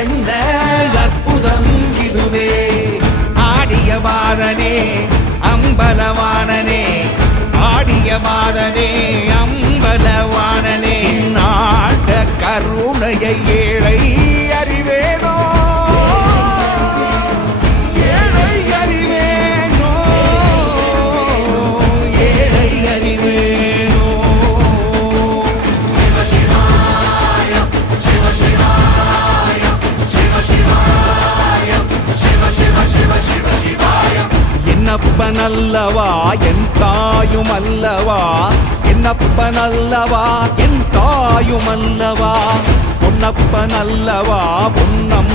என்ன அற்புதம் இதுவே ஆடிய மாதனே அம்பலவானனே ஆடிய மாதனே அம்பலவானனே நாட கருணையை ஏழை அறிவேனோ ஏழை அறிவேனோ ஏழை அறிவேனோ என்னப்பனல்லவா என் தாயும் அல்லவா என்னப்பனல்லவா என் தாயும் அல்லவா பொன்னப்பனல்லவா பொன்னம்